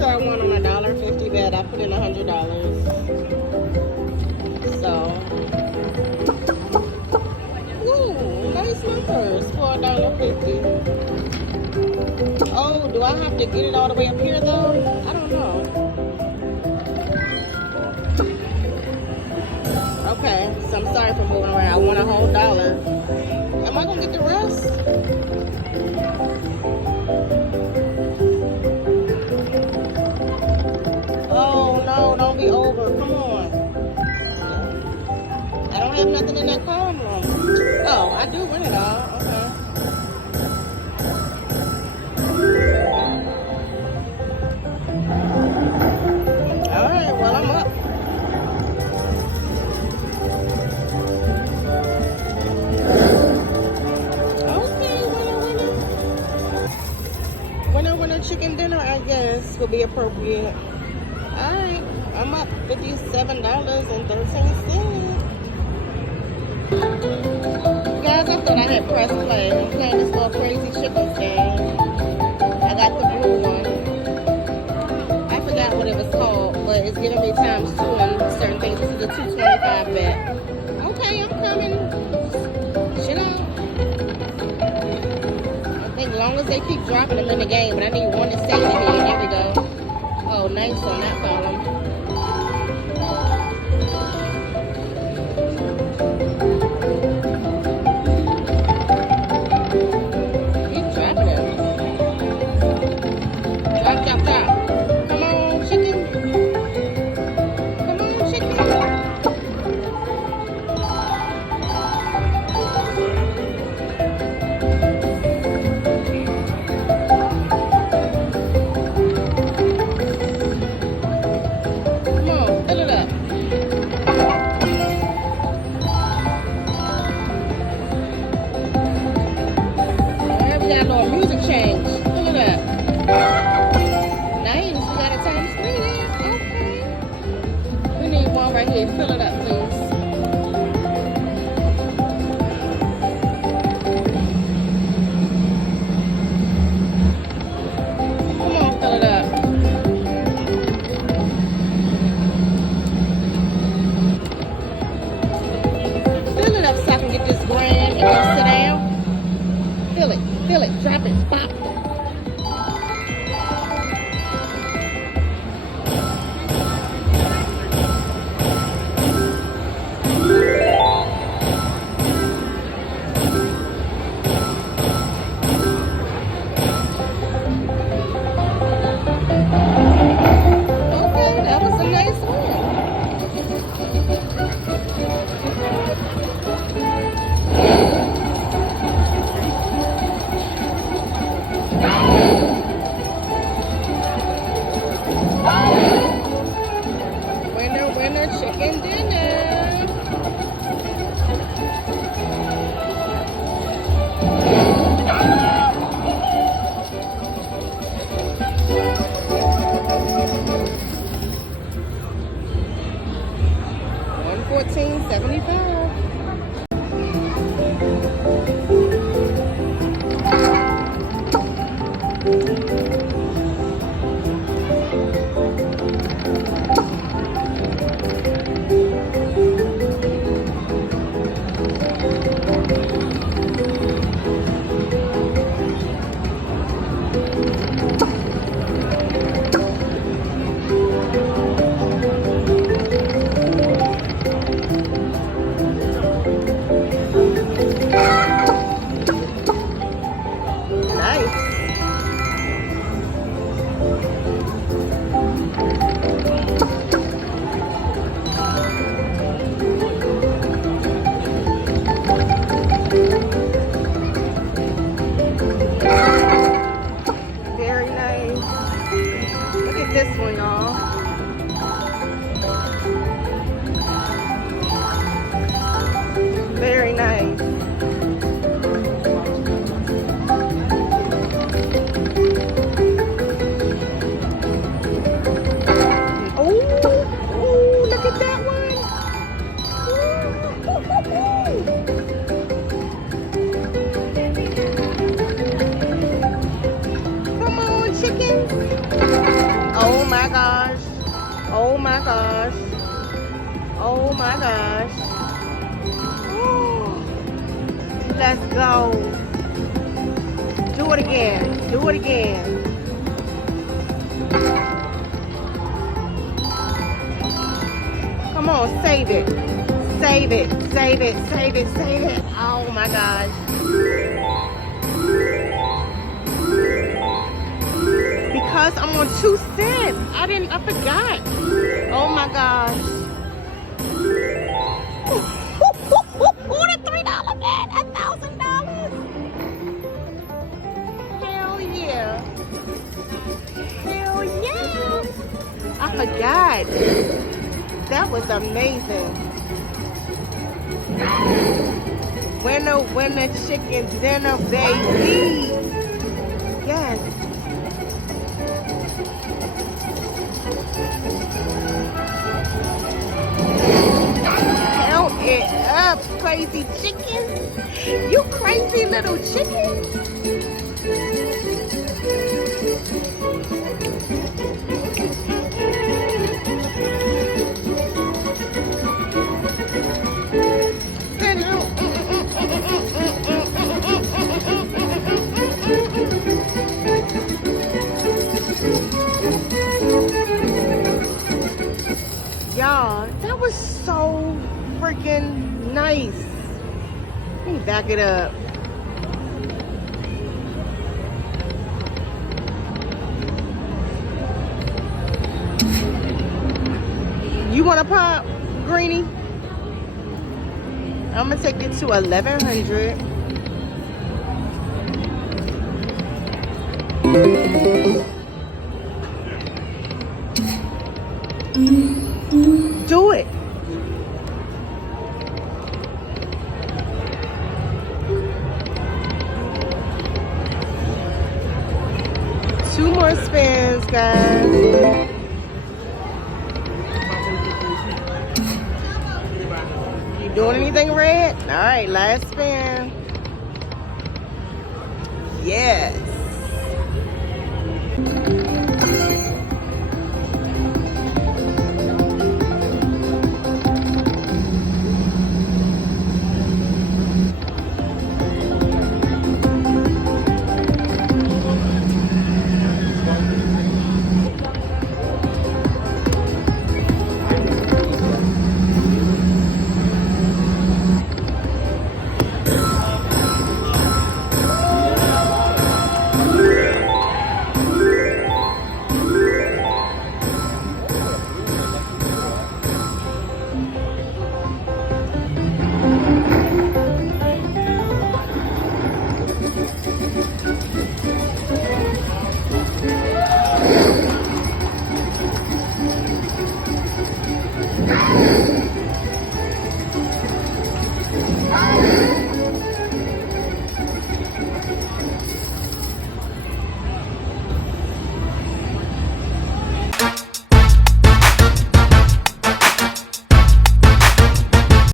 sure I won on a $1.50 bet. I put in $100. So, ooh, nice numbers for $1.50. Oh, do I have to get it all the way up here though? I don't know. Okay, so I'm sorry for moving around. I won a whole dollar. Am I gonna get the rest? Oh no, don't be over. Come on. I don't have nothing in that column. Oh, I do win it all. Okay. Alright, well I'm up. Winner chicken dinner, I guess, would be appropriate. Alright, I'm up $57.13. Guys, I thought I had pressed play. I'm playing this little crazy chicken game. I got the blue one. I forgot what it was called, but it's giving me times 2 on certain things. This is a $2.25 bet. Okay, I'm coming. Shit out. As long as they keep dropping them in the game, but I need one to stay in here. There we go. Oh, nice on that column. Keep dropping them. Drop, drop, drop. Come on, chicken. Come on, chicken. Music change. Look at that. Nice. We got a times 3 there. Okay. We need one right here. Fill it up, please. Come on, fill it up. Fill it up so I can get this grand and go sit down. Fill it, drop it, pop. Okay, that was a nice one. Winner chicken dinner. $114.75. This one, y'all. Very nice. Oh, look at that one. Come on, chicken. Oh my gosh. Oh my gosh. Ooh. Let's go. Do it again. Do it again. Come on, save it. Save it. Save it. Save it. Save it. Oh my gosh. Because I'm on 2 cents. I forgot. Oh my gosh. The $3 man, $1,000. Hell yeah. Hell yeah. I forgot. That was amazing. Winner chicken dinner, baby. Yes. Count it up, crazy chicken. You crazy little chicken. Y'all, that was so freaking nice. Let me back it up. You want to pop, Greenie? I'm gonna take it to 1100. Do it. Two more spins, guys. You doing anything, Red? All right, last spin. Yes.